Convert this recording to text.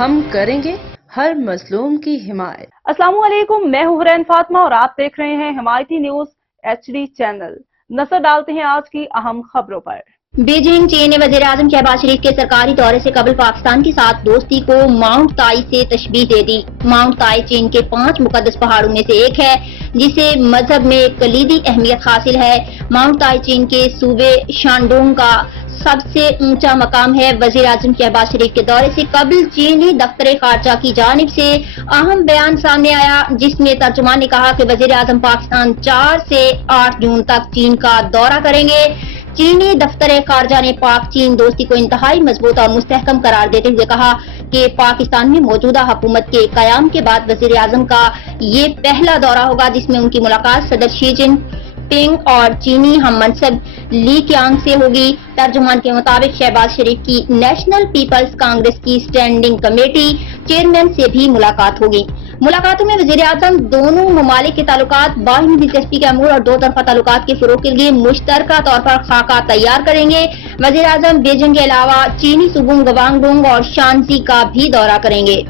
ہم کریں گے ہر مظلوم کی حمایت۔ السلام علیکم، میں ہوں حرین فاطمہ اور آپ دیکھ رہے ہیں حمایتی نیوز HD چینل۔ نظر ڈالتے ہیں آج کی اہم خبروں پر۔ بیجنگ چین نے وزیر اعظم شہباز شریف کے سرکاری دورے سے قبل پاکستان کے ساتھ دوستی کو ماؤنٹ تائی سے تشبیہ دے دی۔ ماؤنٹ تائی چین کے 5 مقدس پہاڑوں میں سے ایک ہے جسے مذہب میں کلیدی اہمیت حاصل ہے۔ ماؤنٹ تائی چین کے صوبے شانڈونگ کا سب سے اونچا مقام ہے۔ وزیر اعظم شہباز شریف کے دورے سے قبل چینی دفتر خارجہ کی جانب سے اہم بیان سامنے آیا، جس میں ترجمان نے کہا کہ وزیر اعظم پاکستان 4 سے 8 جون تک چین کا دورہ کریں گے۔ چینی دفتر خارجہ نے پاک چین دوستی کو انتہائی مضبوط اور مستحکم قرار دیتے ہوئے کہا کہ پاکستان میں موجودہ حکومت کے قیام کے بعد وزیر اعظم کا یہ پہلا دورہ ہوگا جس میں ان کی ملاقات صدر شی جن پنگ اور چینی ہم منصب لی کیانگ سے ہوگی۔ ترجمان کے مطابق شہباز شریف کی نیشنل پیپلز کانگریس کی اسٹینڈنگ کمیٹی چیئرمین سے بھی ملاقات ہوگی۔ ملاقاتوں میں وزیر اعظم دونوں ممالک کے تعلقات، باہمی دلچسپی کے امور اور 2 طرفہ تعلقات کے فروغ کے لیے مشترکہ طور پر خاکہ تیار کریں گے۔ وزیر اعظم بیجنگ کے علاوہ چینی صوبوں گوانگڈونگ اور شانزی کا بھی دورہ کریں گے۔